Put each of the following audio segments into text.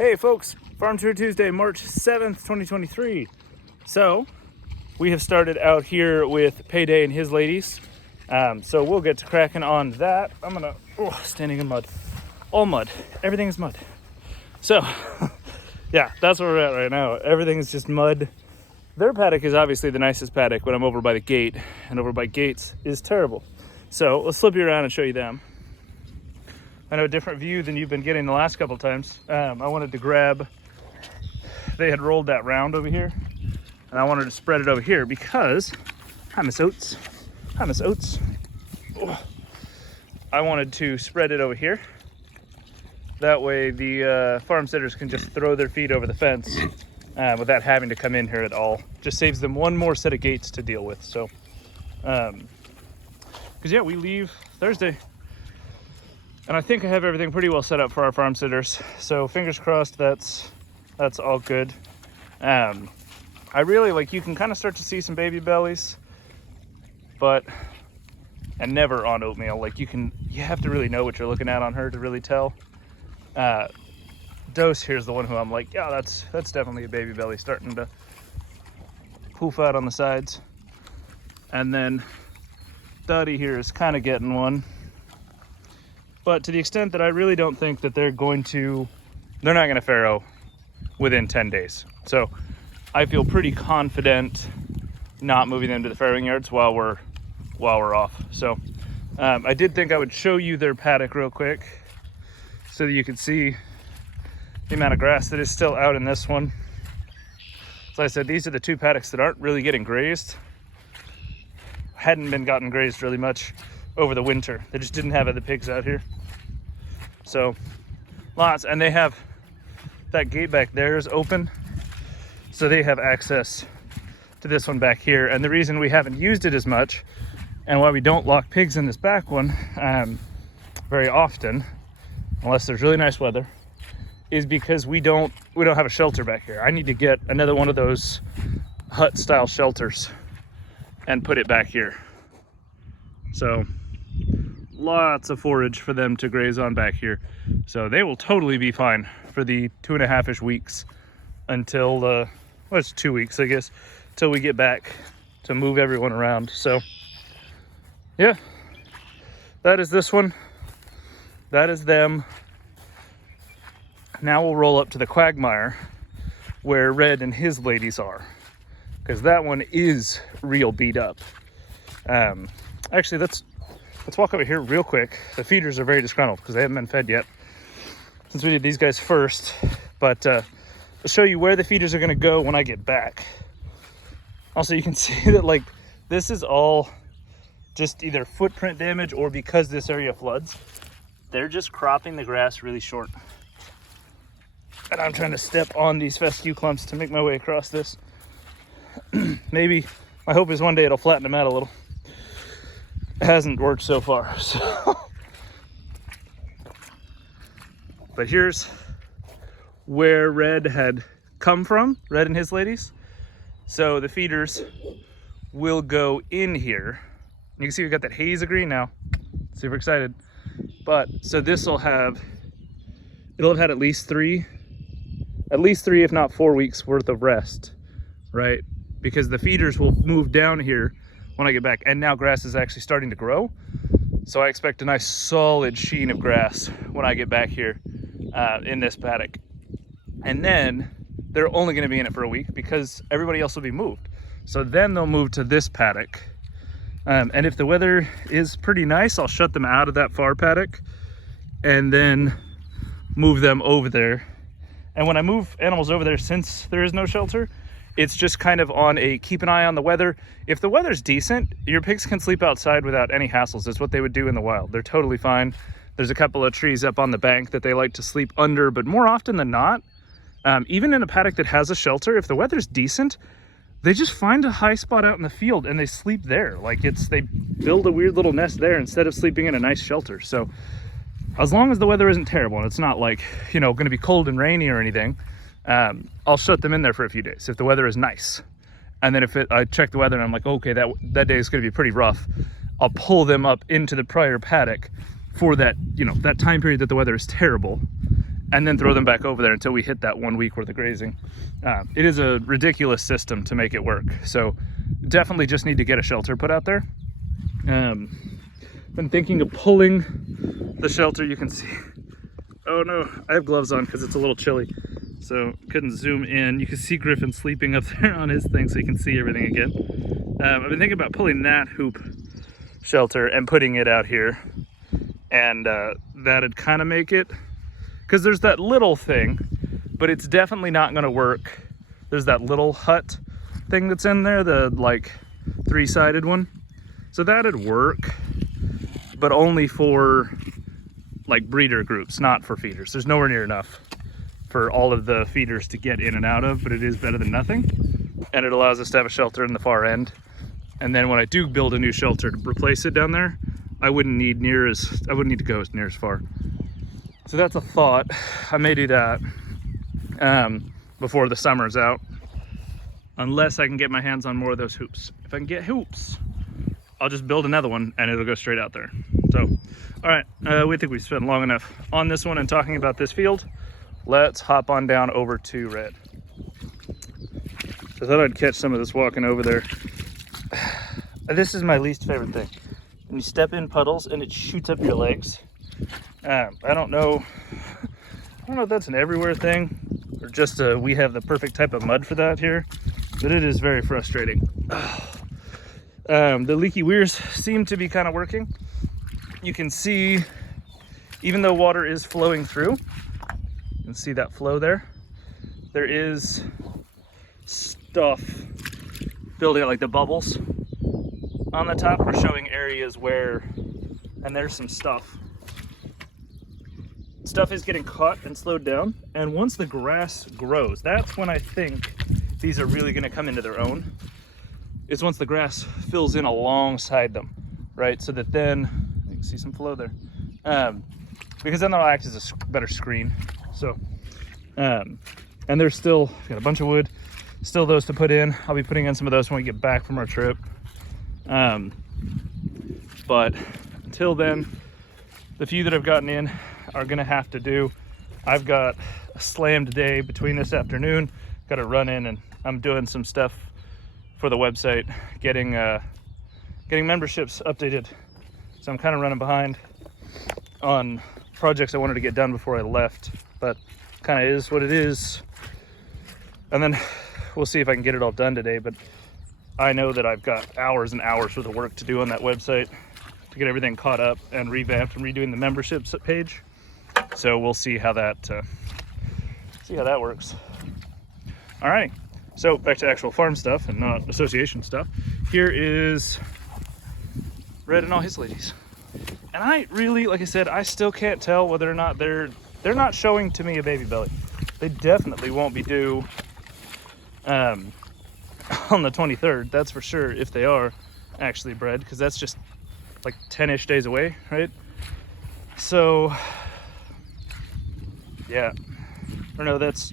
Hey folks, Farm Tour Tuesday, March 7th, 2023. So, we have started out here with Payday and his ladies. So we'll get to cracking on that. I'm gonna, standing in mud. All mud. Everything is mud. So, yeah, that's where we're at right now. Everything is just mud. Their paddock is obviously the nicest paddock when I'm over by the gate, and over by gates is terrible. So, let's flip you around and show you them. I know a different view than you've been getting the last couple times. I wanted to grab, they had rolled that round over here, and I wanted to spread it over here because, hi Miss Oates, hi Miss Oates. I wanted to spread it over here. That way the farm sitters can just throw their feet over the fence without having to come in here at all. Just saves them one more set of gates to deal with. So, because yeah, we leave Thursday. And I think I have everything pretty well set up for our farm sitters. So fingers crossed that's all good. I really you can kind of start to see some baby bellies, and never on oatmeal. You have to really know what you're looking at on her to really tell. Dose here's the one who I'm like, yeah, that's definitely a baby belly starting to poof out on the sides. And then Duddy here is kind of getting one. But to the extent that I really don't think that they're not going to farrow within 10 days. So I feel pretty confident not moving them to the farrowing yards while we're off. So I did think I would show you their paddock real quick so that you could see the amount of grass that is still out in this one. So I said, these are the two paddocks that aren't really getting grazed. Hadn't been gotten grazed really much over the winter. They just didn't have other pigs out here. So lots, and they have that gate back there is open, so they have access to this one back here. And the reason we haven't used it as much and why we don't lock pigs in this back one very often, unless there's really nice weather, is because we don't have a shelter back here. I need to get another one of those hut style shelters and put it back here. So lots of forage for them to graze on back here. So they will totally be fine for the 2.5-ish weeks until it's 2 weeks, I guess, till we get back to move everyone around. So yeah, that is this one. That is them. Now we'll roll up to the quagmire where Red and his ladies are, because that one is real beat up. Actually, let's walk over here real quick. The feeders are very disgruntled because they haven't been fed yet since we did these guys first. But I'll show you where the feeders are going to go when I get back. Also, you can see that this is all just either footprint damage or because this area floods, they're just cropping the grass really short. And I'm trying to step on these fescue clumps to make my way across this. Maybe my hope is one day it'll flatten them out a little. It hasn't worked so far, so. But here's where Red had come from, Red and his ladies. So the feeders will go in here. You can see we've got that haze of green now. Super excited. But so it'll have had at least three, if not 4 weeks worth of rest, right? Because the feeders will move down here when I get back, and now grass is actually starting to grow, so I expect a nice solid sheen of grass when I get back here in this paddock. And then they're only going to be in it for a week because everybody else will be moved, so then they'll move to this paddock. And if the weather is pretty nice, I'll shut them out of that far paddock and then move them over there. And when I move animals over there, since there is no shelter, it's just kind of on a keep an eye on the weather. If the weather's decent, your pigs can sleep outside without any hassles. It's what they would do in the wild. They're totally fine. There's a couple of trees up on the bank that they like to sleep under, but more often than not, even in a paddock that has a shelter, if the weather's decent, they just find a high spot out in the field and they sleep there. They build a weird little nest there instead of sleeping in a nice shelter. So as long as the weather isn't terrible and it's not going to be cold and rainy or anything, I'll shut them in there for a few days if the weather is nice. And then if I check the weather and I'm like, okay, that day is going to be pretty rough, I'll pull them up into the prior paddock for that, that time period that the weather is terrible, and then throw them back over there until we hit that 1 week worth of grazing. It is a ridiculous system to make it work. So definitely just need to get a shelter put out there. Been thinking of pulling the shelter. You can see, oh no, I have gloves on because it's a little chilly, so couldn't zoom in. You can see Griffin sleeping up there on his thing, so you can see everything again. I've been thinking about pulling that hoop shelter and putting it out here, and that'd kind of make it, because there's that little thing, but it's definitely not going to work. There's that little hut thing that's in there, the like 3-sided one, so that'd work, but only for like breeder groups, not for feeders. There's nowhere near enough for all of the feeders to get in and out of, but it is better than nothing, and it allows us to have a shelter in the far end. And then when I do build a new shelter to replace it down there, I wouldn't need to go near as far. So that's a thought. I may do that before the summer's out, unless I can get my hands on more of those hoops. If I can get hoops, I'll just build another one and it'll go straight out there. So, all right, we think we've spent long enough on this one and talking about this field. Let's hop on down over to Red. So I thought I'd catch some of this walking over there. This is my least favorite thing. When you step in puddles and it shoots up your legs. I don't know if that's an everywhere thing or just we have the perfect type of mud for that here, but it is very frustrating. The leaky weirs seem to be kind of working. You can see, even though water is flowing through, you can see that flow there. There is stuff building up, like the bubbles on the top are showing areas where, and there's some stuff. Stuff is getting caught and slowed down, and once the grass grows, that's when I think these are really going to come into their own. Is once the grass fills in alongside them, right? So that then, you can see some flow there. Because then they'll act as a better screen. So, and there's still, got a bunch of wood, still those to put in. I'll be putting in some of those when we get back from our trip. But until then, the few that I've gotten in are gonna have to do. I've got a slammed day between this afternoon, got to run in, and I'm doing some stuff for the website, getting memberships updated. So I'm kind of running behind on projects I wanted to get done before I left, but kind of is what it is. And then we'll see if I can get it all done today, but I know that I've got hours and hours worth of work to do on that website to get everything caught up and revamped and redoing the memberships page. So we'll see how that works. All right, so back to actual farm stuff and not association stuff. Here is Red and all his ladies. And I really, like I said, I still can't tell whether or not they're not showing to me a baby belly. They definitely won't be due on the 23rd, that's for sure, if they are actually bred, because that's just like 10-ish days away, right? So yeah, or no, that's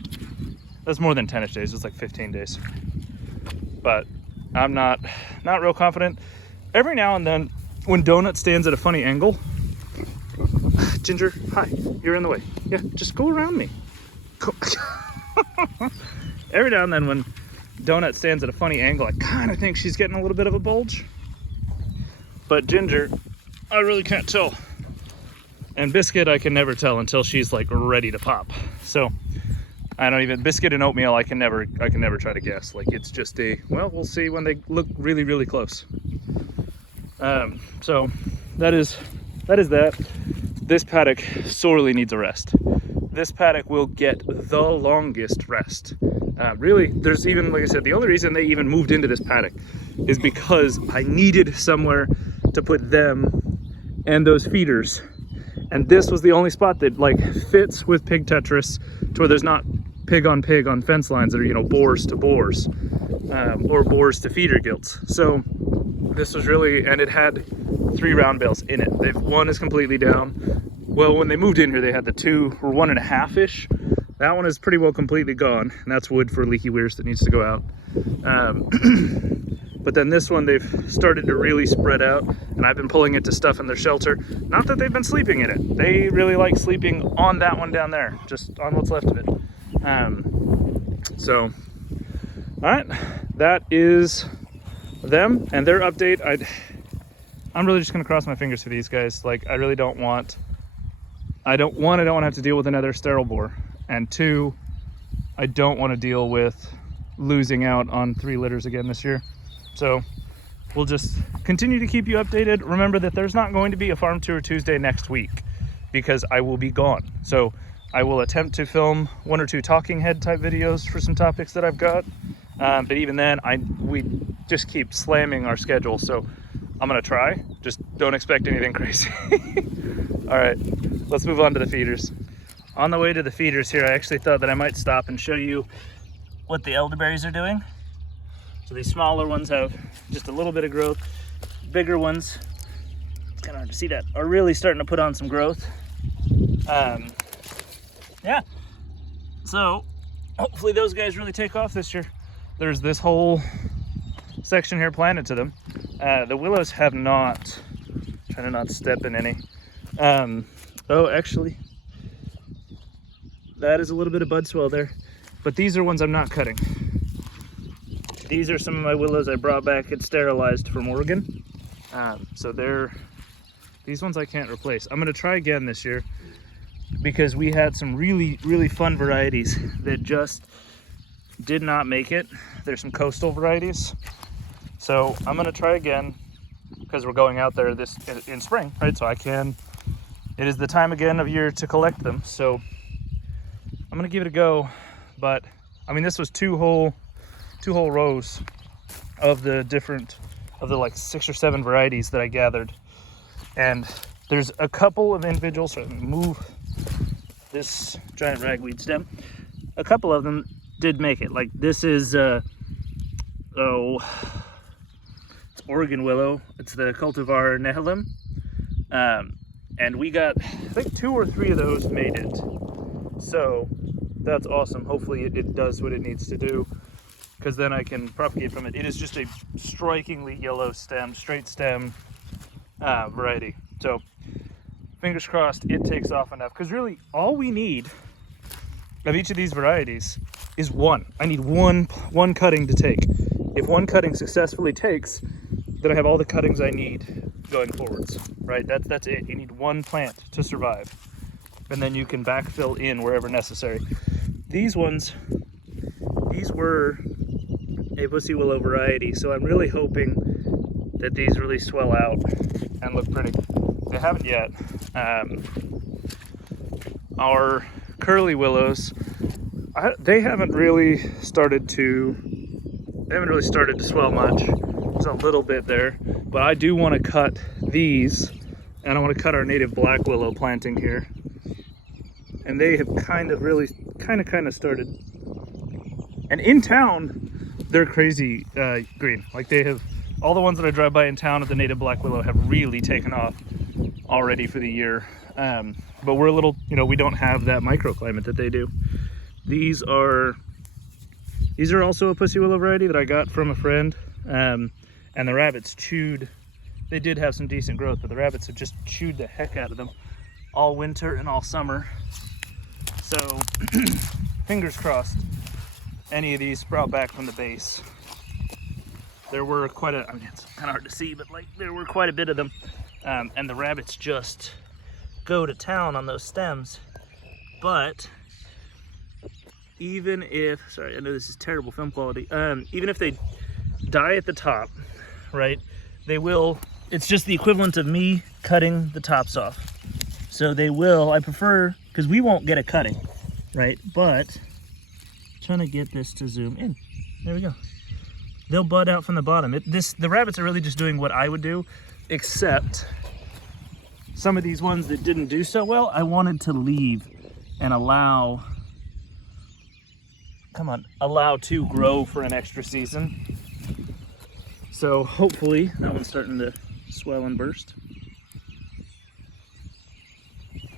more than 10-ish days. It's like 15 days. But I'm not real confident. Every now and then, when Donut stands at a funny angle, Ginger, hi, you're in the way. Yeah, just go around me. Go. Every now and then, when Donut stands at a funny angle, I kind of think she's getting a little bit of a bulge. But Ginger, I really can't tell. And Biscuit, I can never tell until she's like ready to pop. So I don't even, Biscuit and Oatmeal, I can never try to guess. Like, it's just well, we'll see when they look really, really close. So that is that. This paddock sorely needs a rest. This paddock will get the longest rest. Really, there's even, like I said, the only reason they even moved into this paddock is because I needed somewhere to put them and those feeders. And this was the only spot that like fits with pig Tetris, to where there's not pig on fence lines that are, you know, boars to boars, or boars to feeder gilts. So this was really, and it had 3 round bales in it. One is completely down. Well, when they moved in here, they had the 2 or 1.5-ish. That one is pretty well completely gone, and that's wood for leaky weirs that needs to go out. But then this one, they've started to really spread out, and I've been pulling it to stuff in their shelter. Not that they've been sleeping in it. They really like sleeping on that one down there, just on what's left of it. So, all right, that is them and their update. I'm really just gonna cross my fingers for these guys. Like, I really don't want, I don't want to have to deal with another sterile boar, and 2, I don't want to deal with losing out on 3 litters again this year. So we'll just continue to keep you updated. Remember that there's not going to be a farm tour Tuesday next week because I will be gone. So I will attempt to film 1 or 2 talking head type videos for some topics that I've got. But even then, we just keep slamming our schedule. So I'm gonna try, just don't expect anything crazy. All right, let's move on to the feeders. On the way to the feeders here, I actually thought that I might stop and show you what the elderberries are doing. So these smaller ones have just a little bit of growth. Bigger ones, it's kind of hard to see that, are really starting to put on some growth. Yeah, so hopefully those guys really take off this year. There's this whole section here planted to them. The willows have not, trying to not step in any. Oh, actually, that is a little bit of bud swell there, but these are ones I'm not cutting. These are some of my willows I brought back and sterilized from Oregon. So these ones I can't replace. I'm gonna try again this year because we had some really, really fun varieties that just did not make it. There's some coastal varieties. So I'm gonna try again because we're going out there in spring, right? So it is the time again of year to collect them. So I'm gonna give it a go. But I mean, this was two whole rows of the like 6 or 7 varieties that I gathered. And there's a couple of individuals, so move this giant ragweed stem. A couple of them did make it. Like this is, it's Oregon willow. It's the cultivar Nehilim. And we got, I think 2 or 3 of those made it. So that's awesome. Hopefully it does what it needs to do, because then I can propagate from it. It is just a strikingly yellow stem, straight stem variety. So fingers crossed it takes off enough, because really all we need of each of these varieties is one. I need one cutting to take. If one cutting successfully takes, then I have all the cuttings I need going forwards, right? That's it. You need one plant to survive, and then you can backfill in wherever necessary. These ones, these were a pussy willow variety, so I'm really hoping that these really swell out and look pretty. They haven't yet. Our curly willows, they haven't really started to swell much. There's a little bit there, but I do want to cut these, and I want to cut our native black willow planting here. And they have kind of started. And in town, they're crazy green. Like they have, all the ones that I drive by in town of the native black willow have really taken off already for the year. But we're a little, we don't have that microclimate that they do. These are also a pussy willow variety that I got from a friend. And the rabbits they did have some decent growth, but the rabbits have just chewed the heck out of them all winter and all summer. So fingers crossed any of these sprout back from the base. There were it's kind of hard to see, but like there were quite a bit of them. And the rabbits just go to town on those stems. But even if, sorry, I know this is terrible film quality. Even if they die at the top, right, they will, it's just the equivalent of me cutting the tops off. So they will, I prefer, because we won't get a cutting, right? But trying to get this to zoom in. There we go. They'll bud out from the bottom. The rabbits are really just doing what I would do, except some of these ones that didn't do so well, I wanted to leave and allow to grow for an extra season. So hopefully that one's starting to swell and burst.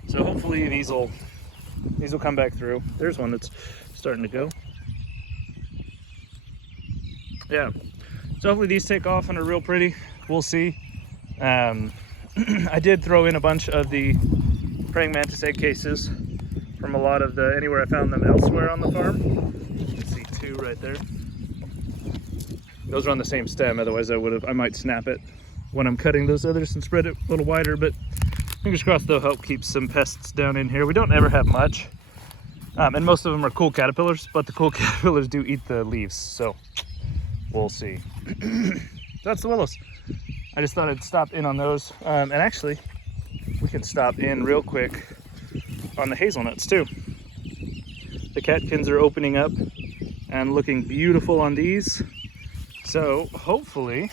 So hopefully these will come back through. There's one that's starting to go. Yeah, So hopefully these take off and are real pretty. We'll see. I did throw in a bunch of the praying mantis egg cases from a lot of the, anywhere I found them elsewhere on the farm. You can see two right there. Those are on the same stem, otherwise I might snap it when I'm cutting those others and spread it a little wider, but fingers crossed they'll help keep some pests down in here. We don't ever have much, and most of them are cool caterpillars, but the cool caterpillars do eat the leaves, so we'll see. That's the willows. I just thought I'd stop in on those, and actually we can stop in real quick on the hazelnuts too. The catkins are opening up and looking beautiful on these, so hopefully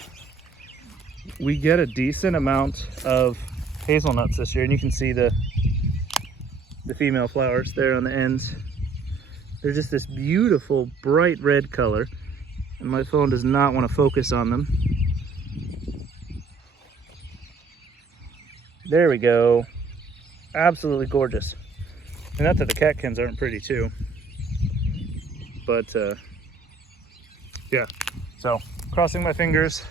we get a decent amount of hazelnuts this year. And you can see the female flowers there on the ends. They're just this beautiful bright red color, and my phone does not want to focus on them. There we go. Absolutely gorgeous. And not that the catkins aren't pretty too, but yeah, so crossing my fingers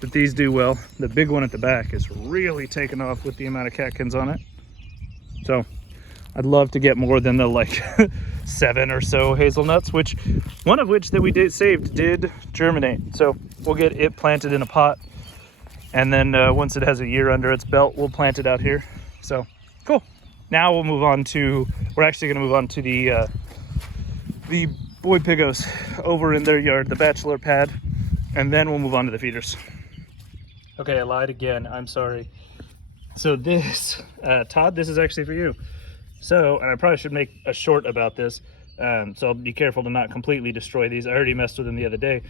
that these do well. The big one at the back is really taken off with the amount of catkins on it. So I'd love to get more than the like 7 or so hazelnuts, which one of which that we saved did germinate. So we'll get it planted in a pot, and then once it has a year under its belt, we'll plant it out here. So cool. Now we'll move on to, we're actually going to move on to the boy piggos over in their yard, the bachelor pad, and then we'll move on to the feeders. Okay, I lied again. I'm sorry. So this, Todd, this is actually for you. So, and I probably should make a short about this, so I'll be careful to not completely destroy these. I already messed with them the other day.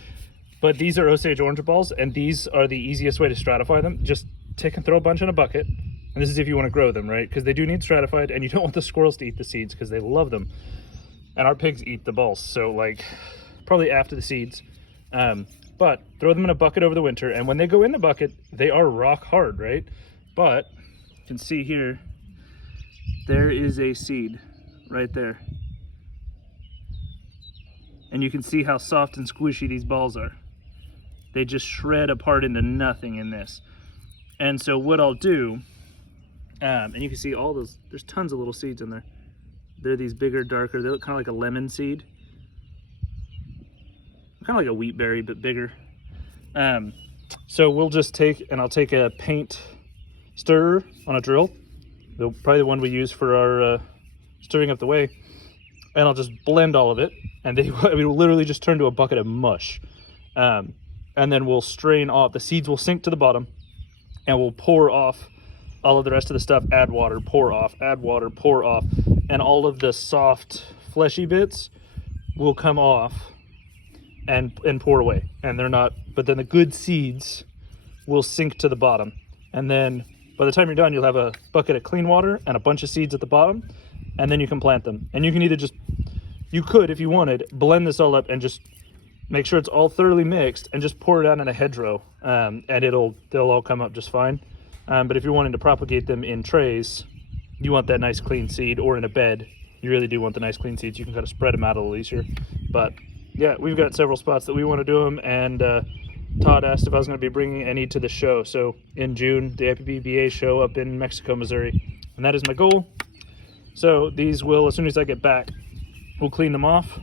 But these are Osage orange balls, and these are the easiest way to stratify them. Just take and throw a bunch in a bucket. And this is if you want to grow them, right? Because they do need stratified, and you don't want the squirrels to eat the seeds because they love them. And our pigs eat the balls, so like probably after the seeds. But throw them in a bucket over the winter, and when they go in the bucket, they are rock hard, right? But you can see here, there is a seed right there. And you can see how soft and squishy these balls are. They just shred apart into nothing in this. And so what I'll do, and you can see all those, there's tons of little seeds in there. They're these bigger, darker, they look kind of like a lemon seed. Kind of like a wheat berry, but bigger. So we'll just take, and I'll take a paint stirrer on a drill, probably the one we use for our stirring up the whey, and I'll just blend all of it, and it will literally just turn to a bucket of mush. And then we'll strain off, the seeds will sink to the bottom, and we'll pour off all of the rest of the stuff, add water, pour off, add water, pour off, and all of the soft, fleshy bits will come off and pour away. And they're not, but then the good seeds will sink to the bottom. And then by the time you're done, you'll have a bucket of clean water and a bunch of seeds at the bottom, and then you can plant them. And you can either just, you could, if you wanted, blend this all up and just make sure it's all thoroughly mixed and just pour it out in a hedgerow, and they'll all come up just fine. But if you're wanting to propagate them in trays, you want that nice clean seed, or in a bed, you really do want the nice clean seeds. You can kind of spread them out a little easier. But yeah, we've got several spots that we want to do them, and Todd asked if I was going to be bringing any to the show. So in June, the IPBA show up in Mexico, Missouri, and that is my goal. So these will, as soon as I get back, we'll clean them off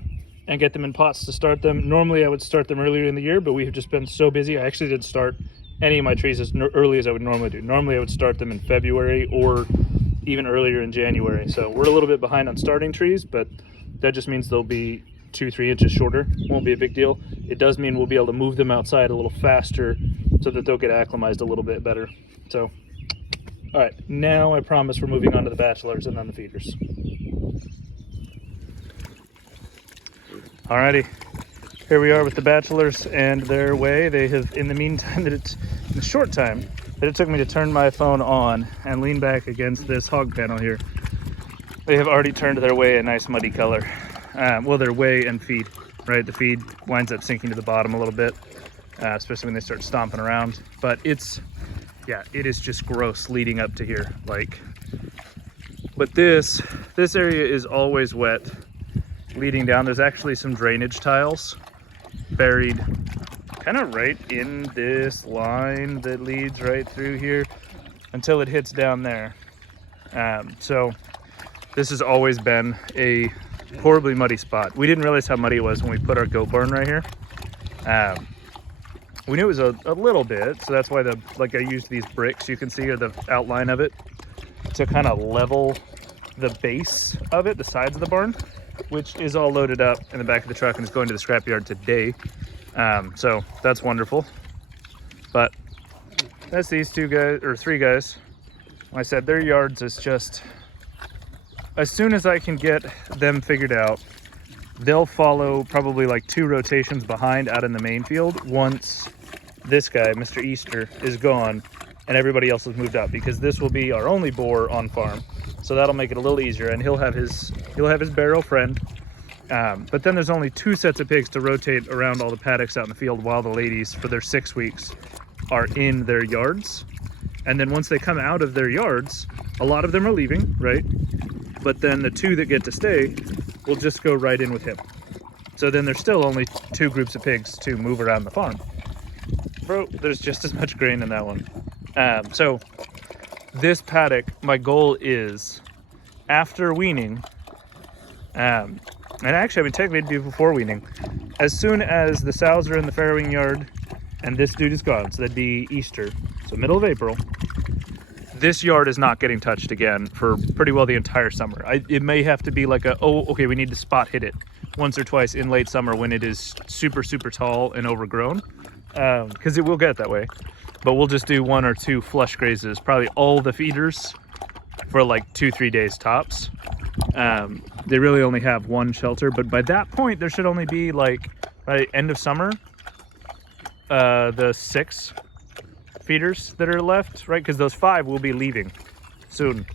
and get them in pots to start them. Normally I would start them earlier in the year, but we have just been so busy. I actually didn't start any of my trees as early as I would normally do. Normally I would start them in February or even earlier in January. So we're a little bit behind on starting trees, but that just means they'll be 2-3 inches shorter. Won't be a big deal. It does mean we'll be able to move them outside a little faster so that they'll get acclimatized a little bit better. So, all right, now I promise we're moving on to the bachelors and then the feeders. Alrighty, here we are with the bachelors and their whey. They have, in the meantime, in the short time that it took me to turn my phone on and lean back against this hog panel here, they have already turned their whey a nice muddy color. Well, their whey and feed, right? The feed winds up sinking to the bottom a little bit, especially when they start stomping around. But it's, yeah, it is just gross leading up to here. Like, but this area is always wet leading down. There's actually some drainage tiles buried kind of right in this line that leads right through here until it hits down there. So this has always been a horribly muddy spot. We didn't realize how muddy it was when we put our goat barn right here. We knew it was a little bit, so that's why I used these bricks, you can see, or the outline of it, to kind of level the base of it, the sides of the barn, which is all loaded up in the back of the truck and is going to the scrapyard today. So that's wonderful. But that's these two guys, or three guys. Like I said, their yards is just, as soon as I can get them figured out, they'll follow probably like 2 rotations behind out in the main field once this guy, Mr. Easter, is gone and everybody else has moved out, because this will be our only boar on farm. So that'll make it a little easier, and he'll have his barrel friend. But then there's only 2 sets of pigs to rotate around all the paddocks out in the field while the ladies, for their 6 weeks, are in their yards. And then once they come out of their yards, a lot of them are leaving, right? But then the 2 that get to stay will just go right in with him. So then there's still only 2 groups of pigs to move around the farm. Bro, there's just as much grain in that one. So this paddock, my goal is, after weaning, and actually I've been technically to do before weaning, as soon as the sows are in the farrowing yard and this dude is gone, so that'd be Easter, so middle of April, this yard is not getting touched again for pretty well the entire summer. It may have to be like okay, we need to spot hit it once or twice in late summer when it is super, super tall and overgrown, because it will get that way. But we'll just do 1 or 2 flush grazes, probably all the feeders for like 2-3 days tops. They really only have 1 shelter, but by that point there should only be, like, by end of summer, the 6 feeders that are left, right? Because those 5 will be leaving soon.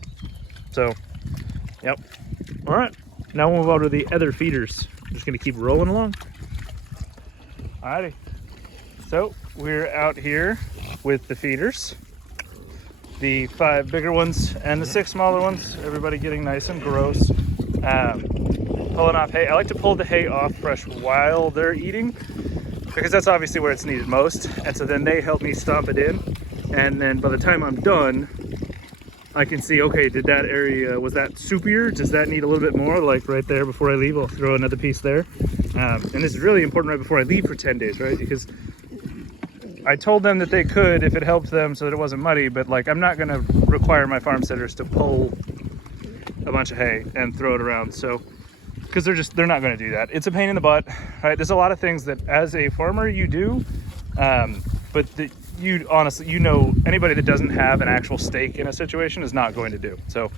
So, yep. All right, now we'll move on to the other feeders. I'm just gonna keep rolling along. Alrighty. So we're out here with the feeders, the 5 bigger ones and the 6 smaller ones. Everybody getting nice and gross. Pulling off hay. I like to pull the hay off fresh while they're eating, because that's obviously where it's needed most. And so then they help me stomp it in. And then by the time I'm done, I can see, okay, did that area, was that soupier? Does that need a little bit more? Like right there before I leave, I'll throw another piece there. And this is really important right before I leave for 10 days, right? Because I told them that they could if it helped them so that it wasn't muddy, but like I'm not gonna require my farm sitters to pull a bunch of hay and throw it around. So, because they're not gonna do that. It's a pain in the butt, right? There's a lot of things that as a farmer you do, but you honestly, anybody that doesn't have an actual stake in a situation is not going to do. So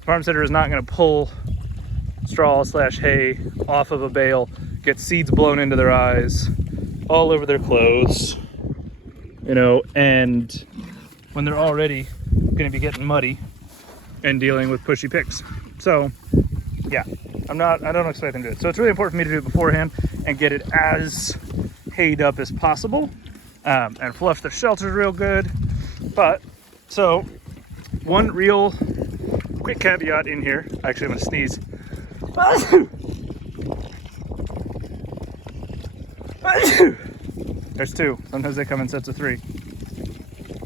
farm sitter is not gonna pull straw/hay off of a bale, get seeds blown into their eyes, all over their clothes, and when they're already going to be getting muddy and dealing with pushy picks. So yeah, I don't expect them to do it. So it's really important for me to do it beforehand and get it as hayed up as possible, and flush their shelters real good. But so one real quick caveat in here, actually I'm gonna sneeze. There's 2. Sometimes they come in sets of 3.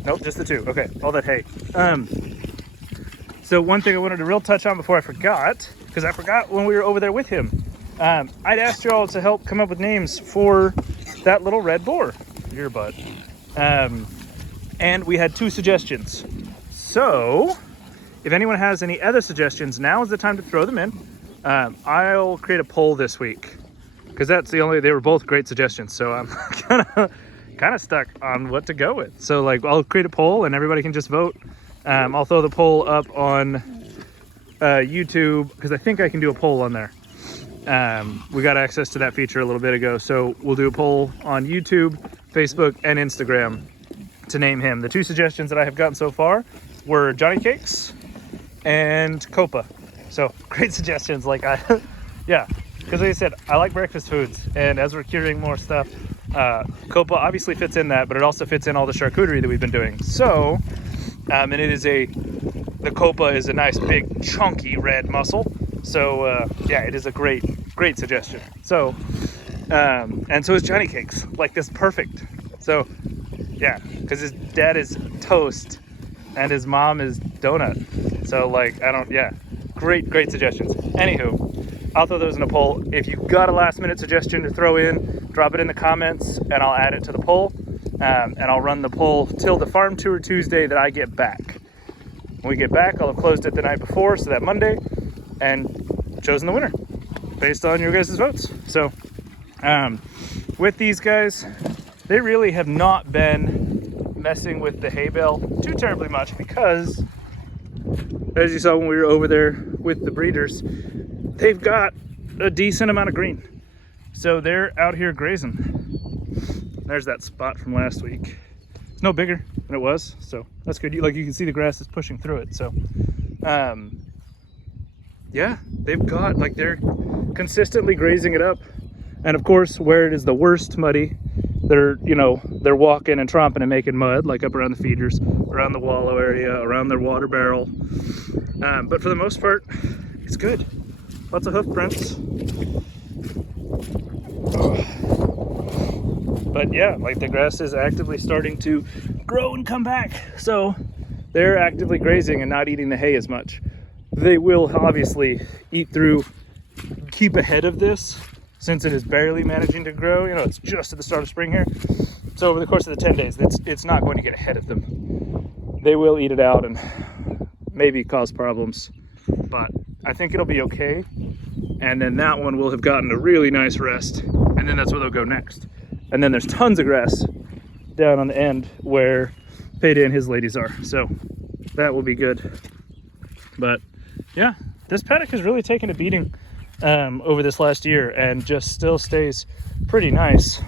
Nope, just the 2. Okay, all that hay. So one thing I wanted to real touch on before I forgot, because I forgot when we were over there with him. I'd asked you all to help come up with names for that little red boar, your butt. And we had 2 suggestions. So if anyone has any other suggestions, now is the time to throw them in. I'll create a poll this week, because they were both great suggestions. So I'm kind of stuck on what to go with. So like I'll create a poll and everybody can just vote. I'll throw the poll up on YouTube, because I think I can do a poll on there. We got access to that feature a little bit ago. So we'll do a poll on YouTube, Facebook, and Instagram to name him. The 2 suggestions that I have gotten so far were Johnny Cakes and Copa. So great suggestions. Like yeah. Because like I said, I like breakfast foods, and as we're curing more stuff, Copa obviously fits in that, but it also fits in all the charcuterie that we've been doing. So, and the Copa is a nice big chunky red muscle. So yeah, it is a great suggestion. So And so is Johnny Cakes. Like, this perfect. So yeah, because his dad is toast and his mom is donut. So like, great suggestions. Anywho, I'll throw those in a poll. If you've got a last minute suggestion to throw in, drop it in the comments and I'll add it to the poll. And I'll run the poll till the farm tour Tuesday that I get back. When we get back, I'll have closed it the night before, so that Monday, and chosen the winner based on your guys' votes. So with these guys, they really have not been messing with the hay bale too terribly much because, as you saw when we were over there with the breeders, they've got a decent amount of green. So they're out here grazing. There's that spot from last week. It's no bigger than it was, so that's good. You can see the grass is pushing through it. So yeah, they've got, like, they're consistently grazing it up. And of course, where it is the worst muddy, they're walking and tromping and making mud, like up around the feeders, around the wallow area, around their water barrel. But for the most part, it's good. Lots of hoof prints. But yeah, like, the grass is actively starting to grow and come back. So they're actively grazing and not eating the hay as much. They will obviously keep ahead of this since it is barely managing to grow. It's just at the start of spring here. So over the course of the 10 days, it's not going to get ahead of them. They will eat it out and maybe cause problems, but I think it'll be okay. And then that one will have gotten a really nice rest. And then that's where they'll go next. And then there's tons of grass down on the end where Payday and his ladies are. So that will be good. But yeah, this paddock has really taken a beating over this last year and just still stays pretty nice.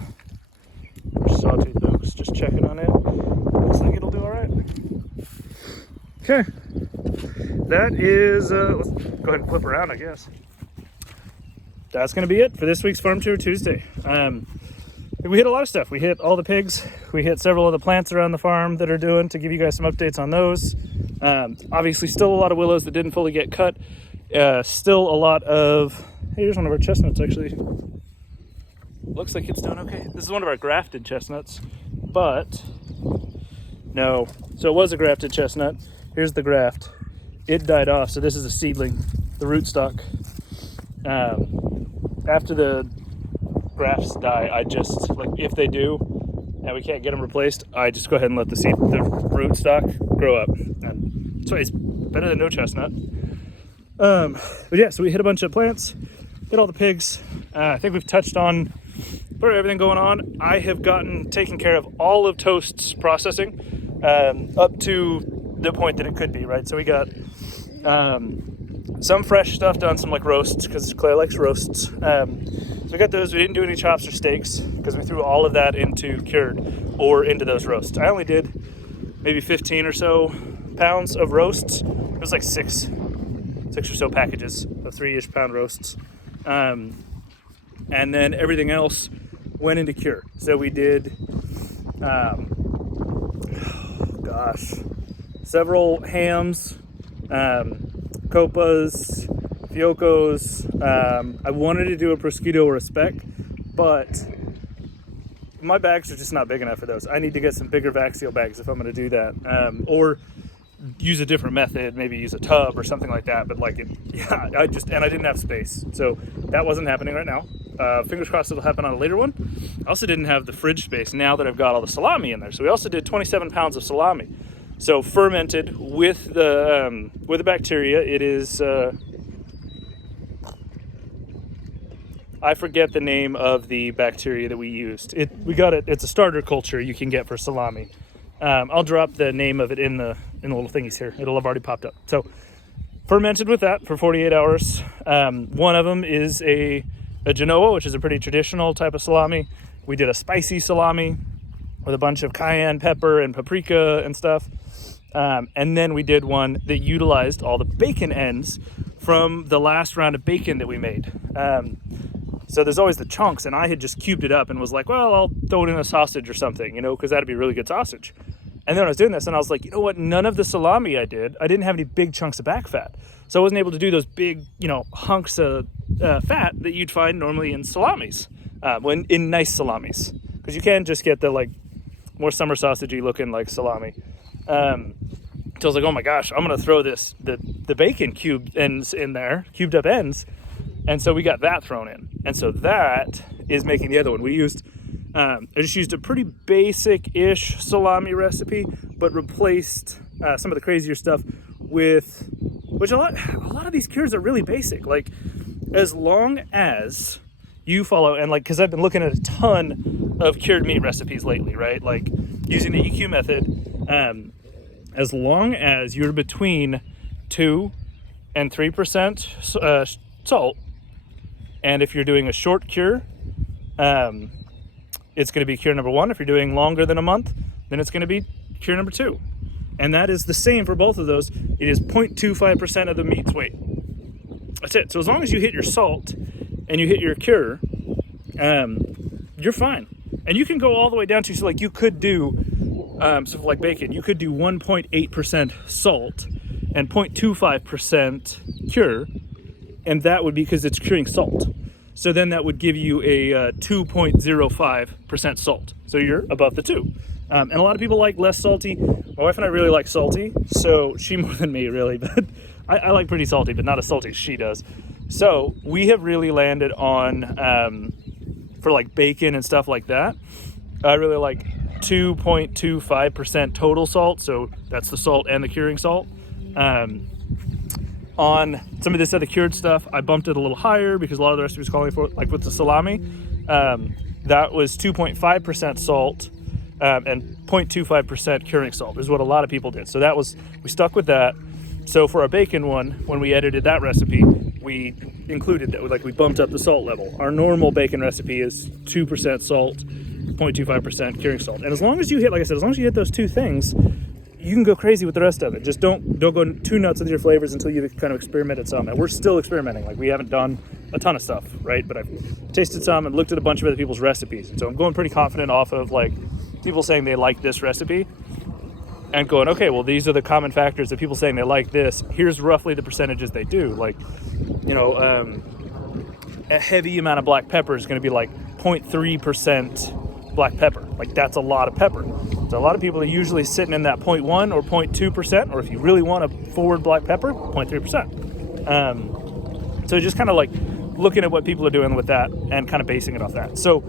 Sawtooth oaks, just checking on it. Looks like it'll do all right. Okay, that is, let's go ahead and flip around, I guess. That's gonna be it for this week's Farm Tour Tuesday. We hit a lot of stuff. We hit all the pigs. We hit several of the plants around the farm that are doing, to give you guys some updates on those. Obviously still a lot of willows that didn't fully get cut. Still a lot of, hey, here's one of our chestnuts actually. Looks like it's doing okay. This is one of our grafted chestnuts, but no. So it was a grafted chestnut. Here's the graft. It died off, so this is a seedling, the rootstock. After the grafts die, I just, like, if they do and we can't get them replaced, I just go ahead and let the rootstock grow up. And so it's better than no chestnut. But yeah, so we hit a bunch of plants, hit all the pigs. I think we've touched on everything going on. I have taken care of all of Toast's processing up to the point that it could be, right? So we got some fresh stuff done, some like roasts, because Claire likes roasts. So we got those. We didn't do any chops or steaks because we threw all of that into cured or into those roasts. I only did maybe 15 or so pounds of roasts. It was like six or so packages of 3-ish pound roasts. And then everything else went into cure. So we did, several hams, copas, fiocos. I wanted to do a prosciutto or a speck, but my bags are just not big enough for those. I need to get some bigger vac seal bags if I'm going to do that, or use a different method, maybe use a tub or something like that. But like, I didn't have space, so that wasn't happening right now. Fingers crossed it'll happen on a later one. I also didn't have the fridge space now that I've got all the salami in there. So we also did 27 pounds of salami. So fermented with the bacteria. It is, I forget the name of the bacteria that we used. It's a starter culture you can get for salami. I'll drop the name of it in the little thingies here. It'll have already popped up. So fermented with that for 48 hours. One of them is a Genoa, which is a pretty traditional type of salami. We did a spicy salami with a bunch of cayenne pepper and paprika and stuff. And then we did one that utilized all the bacon ends from the last round of bacon that we made. So there's always the chunks, and I had just cubed it up and was like, well, I'll throw it in a sausage or something, because that'd be really good sausage. And then I was doing this and I was like, you know what? None of the salami I didn't have any big chunks of back fat. So I wasn't able to do those big, hunks of fat that you'd find normally in salamis. when in nice salamis, because you can just get the like more summer sausagey looking like salami. So I was like, oh my gosh, I'm gonna throw the bacon cubed ends in there, cubed up ends, and so we got that thrown in, and so that is making the other one. I just used a pretty basic-ish salami recipe, but replaced some of the crazier stuff with, which a lot of these cures are really basic. Like, as long as you follow, and like, because I've been looking at a ton of cured meat recipes lately, right? Like using the EQ method, as long as you're between 2 and 3% salt, and if you're doing a short cure, it's going to be cure number 1. If you're doing longer than a month, then it's going to be cure number 2. And that is the same for both of those. It is 0.25% of the meat's weight. That's it. So as long as you hit your salt and you hit your cure, you're fine. And you can go all the way down to, so like you could do, so for like bacon, you could do 1.8% salt and 0.25% cure, and that would be because it's curing salt. So then that would give you a 2.05% salt. So you're above the 2. And a lot of people like less salty. My wife and I really like salty, so she more than me really, but I like pretty salty, but not as salty as she does. So we have really landed on, for like bacon and stuff like that, I really like 2.25% total salt. So that's the salt and the curing salt. On some of this other cured stuff, I bumped it a little higher because a lot of the recipes calling for, like with the salami, that was 2.5% salt and 0.25% curing salt is what a lot of people did. So that was, we stuck with that. So for our bacon one, when we edited that recipe, we included that, like we bumped up the salt level. Our normal bacon recipe is 2% salt, 0.25% curing salt. And as long as you hit, like I said, as long as you hit those two things, you can go crazy with the rest of it. Just don't go too nuts with your flavors until you've kind of experimented some. And we're still experimenting. Like we haven't done a ton of stuff, right? But I've tasted some and looked at a bunch of other people's recipes. And so I'm going pretty confident off of like people saying they like this recipe and going, okay, well, these are the common factors of people saying they like this. Here's roughly the percentages they do. Like, you know, a heavy amount of black pepper is going to be like 0.3% black pepper. Like that's a lot of pepper. So a lot of people are usually sitting in that 0.1 or 0.2%, or if you really want a forward black pepper, 0.3%. So just kind of like looking at what people are doing with that and kind of basing it off that. So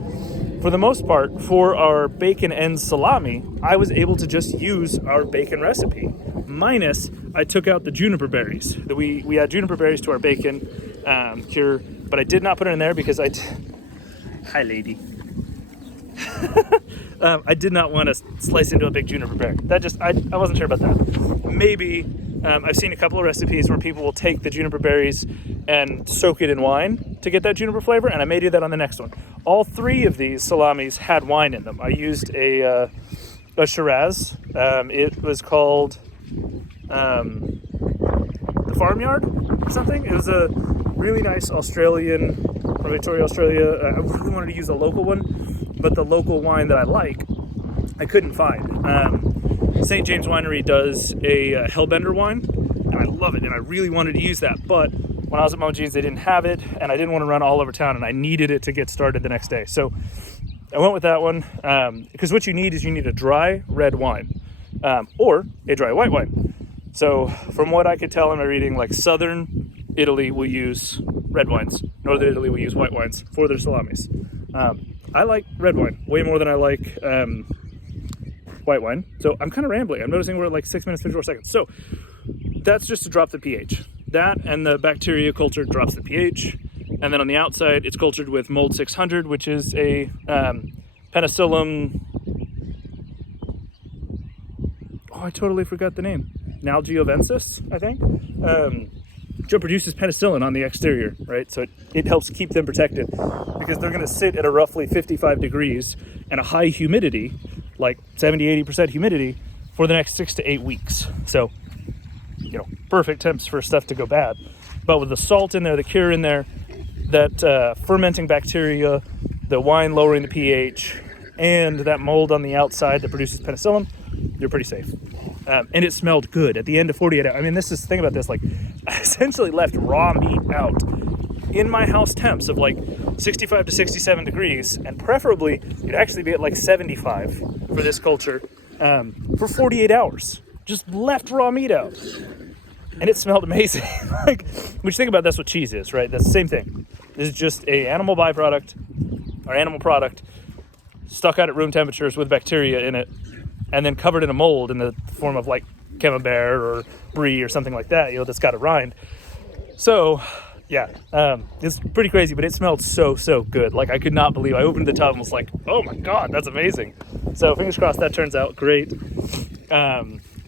for the most part, for our bacon and salami, I was able to just use our bacon recipe. Minus, I took out the juniper berries. We add juniper berries to our bacon cure, but I did not put it in there because hi lady. I did not want to slice into a big juniper berry. I wasn't sure about that. Maybe I've seen a couple of recipes where people will take the juniper berries and soak it in wine to get that juniper flavor, and I may do that on the next one. All 3 of these salamis had wine in them. I used a Shiraz. It was called the Farmyard or something. It was a really nice Australian, from Victoria, Australia. I really wanted to use a local one, but the local wine that I like, I couldn't find. St. James Winery does a Hellbender wine, and I love it, and I really wanted to use that, but when I was at Mama Jean's, they didn't have it, and I didn't want to run all over town, and I needed it to get started the next day. So I went with that one, because what you need is you need a dry red wine, or a dry white wine. So from what I could tell in my reading, like Southern Italy will use red wines, Northern Italy will use white wines for their salamis. I like red wine way more than I like white wine. So I'm kind of rambling. I'm noticing we're at like 6 minutes, 54 seconds. So that's just to drop the pH. That and the bacteria culture drops the pH. And then on the outside, it's cultured with mold 600, which is a penicillium. Oh, I totally forgot the name. Nalgiovensis, I think. Which produces penicillin on the exterior, right? So it helps keep them protected because they're going to sit at a roughly 55 degrees and a high humidity, like 70-80% humidity, for the next 6 to 8 weeks. So, you know, perfect temps for stuff to go bad. But with the salt in there, the cure in there, that fermenting bacteria, the wine lowering the pH, and that mold on the outside that produces penicillin, you're pretty safe. And it smelled good at the end of 48 hours. I mean, this is the thing about this, like, I essentially left raw meat out in my house temps of like 65 to 67 degrees, and preferably you'd actually be at like 75 for this culture, for 48 hours. Just left raw meat out. And it smelled amazing. Like, when you think about it, that's what cheese is, right? That's the same thing. This is just a animal byproduct or animal product stuck out at room temperatures with bacteria in it, and then covered in a mold in the form of like camembert or brie or something like that, that's got a rind. So yeah, it's pretty crazy, but it smelled so good. Like, I could not believe, I opened the tub and was like, oh my God, that's amazing. So fingers crossed that turns out great.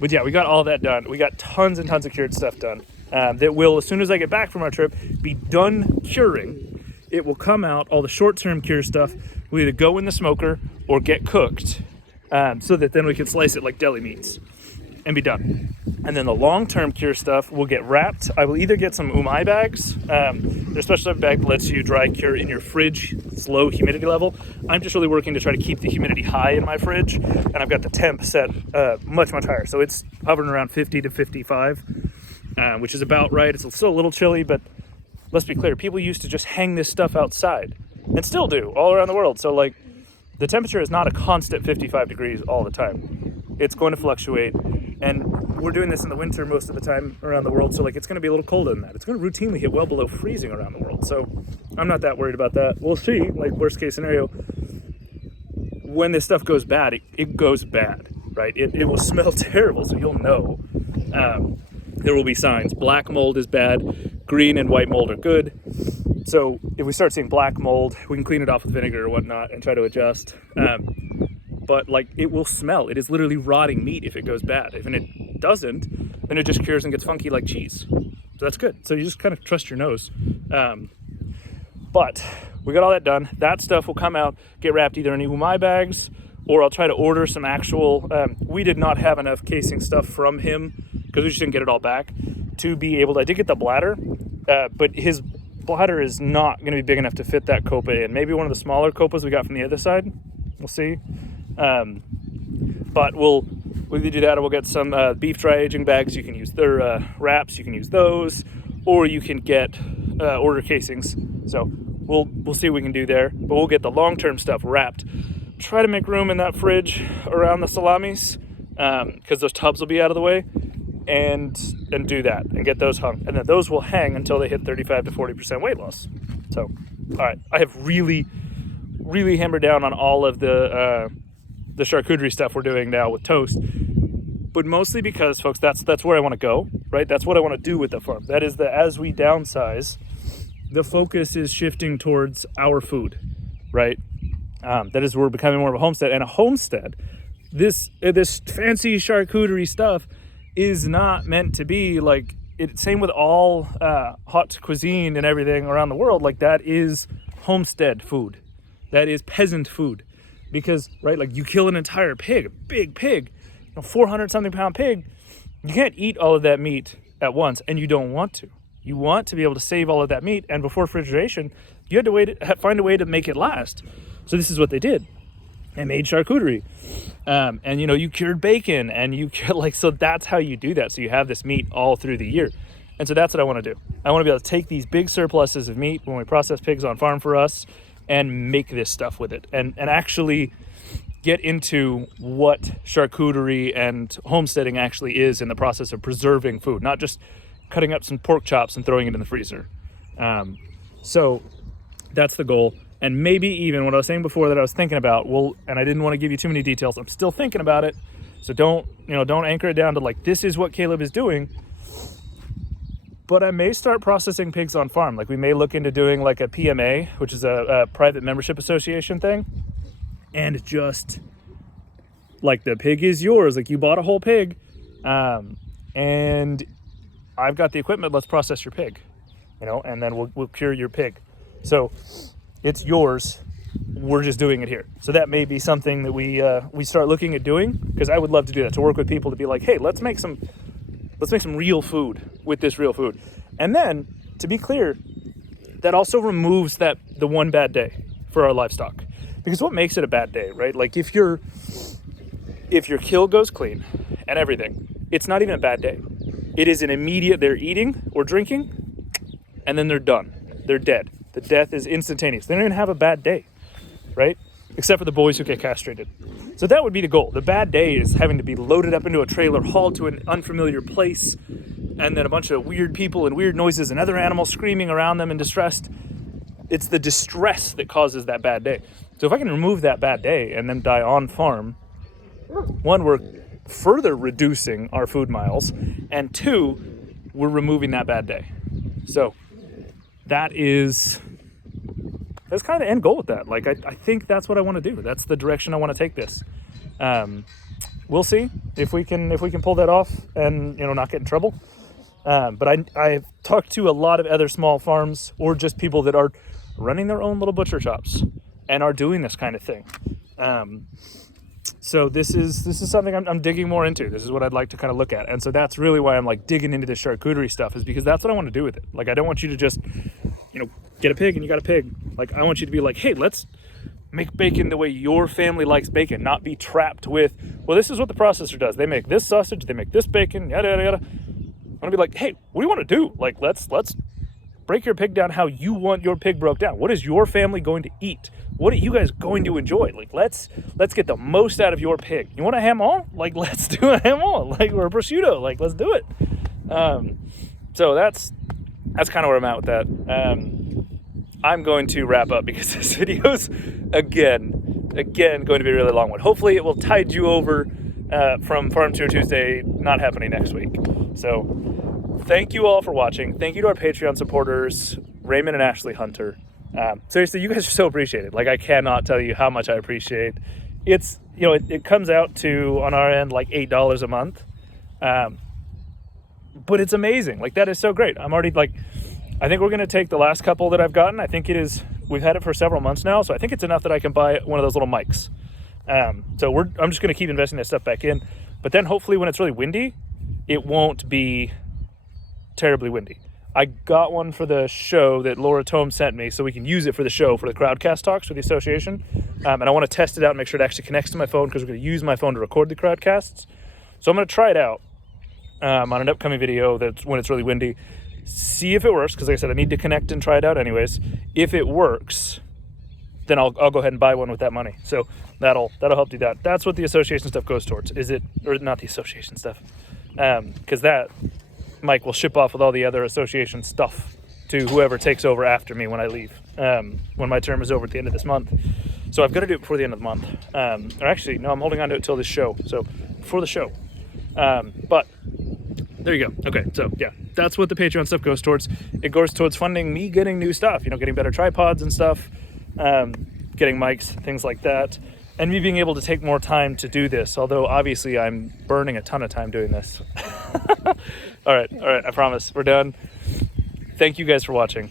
But yeah, we got all that done. We got tons and tons of cured stuff done. That will, as soon as I get back from our trip, be done curing. It will come out, all the short-term cure stuff will either go in the smoker or get cooked, so that then we can slice it like deli meats and be done. And then the long-term cure stuff will get wrapped. I will either get some umai bags. There's a special bag that lets you dry cure in your fridge. It's low humidity level. I'm just really working to try to keep the humidity high in my fridge, and I've got the temp set much higher. So it's hovering around 50 to 55, which is about right. It's still a little chilly, but let's be clear. People used to just hang this stuff outside, and still do, all around the world. So like, the temperature is not a constant 55 degrees all the time. It's going to fluctuate, and we're doing this in the winter most of the time around the world, so like, it's going to be a little colder than that. It's going to routinely hit well below freezing around the world, so I'm not that worried about that. We'll see, like, worst case scenario, when this stuff goes bad, it goes bad, right? It will smell terrible, so you'll know. There will be signs. Black mold is bad, green and white mold are good. So if we start seeing black mold, we can clean it off with vinegar or whatnot and try to adjust. But like, it will smell. It is literally rotting meat if it goes bad. If it doesn't, then it just cures and gets funky like cheese. So that's good. So you just kind of trust your nose. But we got all that done. That stuff will come out, get wrapped either in umai bags, or I'll try to order some actual, we did not have enough casing stuff from him because we just didn't get it all back to be able to, I did get the bladder, but his bladder is not going to be big enough to fit that copa in. Maybe one of the smaller copas we got from the other side. We'll see. But we'll either do that, or we'll get some beef dry aging bags. You can use their wraps. You can use those, or you can get order casings. So we'll see what we can do there. But we'll get the long-term stuff wrapped. Try to make room in that fridge around the salamis, because those tubs will be out of the way, and do that and get those hung. And then those will hang until they hit 35 to 40% weight loss. So, all right, I have really hammered down on all of the charcuterie stuff we're doing now with toast, but mostly because, folks, that's where I want to go, right? That's what I want to do with the farm. That is as we downsize, the focus is shifting towards our food, right? That is, we're becoming more of a homestead, and a homestead, this fancy charcuterie stuff is not meant to be like it. Same with all hot cuisine and everything around the world. Like, that is homestead food. That is peasant food, because, right, like, you kill an entire pig, a big pig, 400 something pound pig. You can't eat all of that meat at once, and you don't want to. You want to be able to save all of that meat, and before refrigeration, you had to find a way to make it last. So this is what they did. They made charcuterie, and you cured bacon, and you so that's how you do that. So you have this meat all through the year, and so that's what I want to do. I want to be able to take these big surpluses of meat when we process pigs on farm for us, and make this stuff with it, and actually get into what charcuterie and homesteading actually is in the process of preserving food, not just cutting up some pork chops and throwing it in the freezer. So that's the goal. And maybe even what I was saying before that I was thinking about, and I didn't want to give you too many details. I'm still thinking about it. So don't anchor it down to like, this is what Caleb is doing. But I may start processing pigs on farm. Like, we may look into doing like a PMA, which is a private membership association thing. And just like, the pig is yours. Like, you bought a whole pig, and I've got the equipment. Let's process your pig, and then we'll cure your pig. So it's yours. We're just doing it here. So that may be something that we start looking at doing, because I would love to do that, to work with people to be like, hey, let's make some real food with this real food. And then, to be clear, that also removes the one bad day for our livestock. Because what makes it a bad day, right? Like, if your kill goes clean and everything, it's not even a bad day. It is an immediate, they're eating or drinking, and then they're done. They're dead. The death is instantaneous. They don't even have a bad day, right? Except for the boys who get castrated. So that would be the goal. The bad day is having to be loaded up into a trailer, hauled to an unfamiliar place, and then a bunch of weird people and weird noises and other animals screaming around them and distressed. It's the distress that causes that bad day. So if I can remove that bad day and then die on farm, one, we're further reducing our food miles, and two, we're removing that bad day. So that's kind of the end goal with that. Like, I think that's what I want to do. That's the direction I want to take this. We'll see if we can pull that off and, not get in trouble. But I've talked to a lot of other small farms or just people that are running their own little butcher shops and are doing this kind of thing. So this is something I'm digging more into. This is what I'd like to kind of look at. And so that's really why I'm like digging into this charcuterie stuff, is because that's what I want to do with it. Like, I don't want you to just, get a pig and you got a pig. Like, I want you to be like, hey, let's make bacon the way your family likes bacon, not be trapped with, well, this is what the processor does. They make this sausage, they make this bacon, yada, yada, yada. I want to be like, hey, what do you want to do? Like, let's break your pig down how you want your pig broke down. What is your family going to eat? What are you guys going to enjoy? Like, let's get the most out of your pig. You want a ham all? Like, let's do a ham all. Like, or a prosciutto. Like, let's do it. So that's kind of where I'm at with that. I'm going to wrap up because this video's again going to be a really long one. Hopefully it will tide you over from Farm Tour Tuesday not happening next week. So thank you all for watching. Thank you to our Patreon supporters, Raymond and Ashley Hunter. Seriously, you guys are so appreciated. Like, I cannot tell you how much I appreciate. It's, it comes out to, on our end, like $8 a month. But it's amazing. Like, that is so great. I'm already I think we're going to take the last couple that I've gotten. I think we've had it for several months now. So I think it's enough that I can buy one of those little mics. So I'm just going to keep investing that stuff back in. But then hopefully when it's really windy, it won't be terribly windy. I got one for the show that Laura Tome sent me, so we can use it for the show, for the crowdcast talks for the association. And I want to test it out and make sure it actually connects to my phone, because we're going to use my phone to record the crowdcasts. So I'm going to try it out on an upcoming video that's when it's really windy. See if it works, because like I said, I need to connect and try it out anyways. If it works, then I'll go ahead and buy one with that money. So that'll help do that. That's what the association stuff goes towards. Or not the association stuff, because that Mike will ship off with all the other association stuff to whoever takes over after me when I leave, when my term is over at the end of this month. So I've got to do it before the end of the month. Or actually, no, I'm holding on to it till this show. So before the show. But there you go. Okay, so yeah, that's what the Patreon stuff goes towards. It goes towards funding me getting new stuff, getting better tripods and stuff, getting mics, things like that, and me being able to take more time to do this, although obviously I'm burning a ton of time doing this. All right, I promise, we're done. Thank you guys for watching.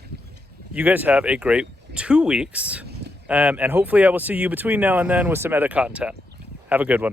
You guys have a great 2 weeks, and hopefully I will see you between now and then with some other content. Have a good one.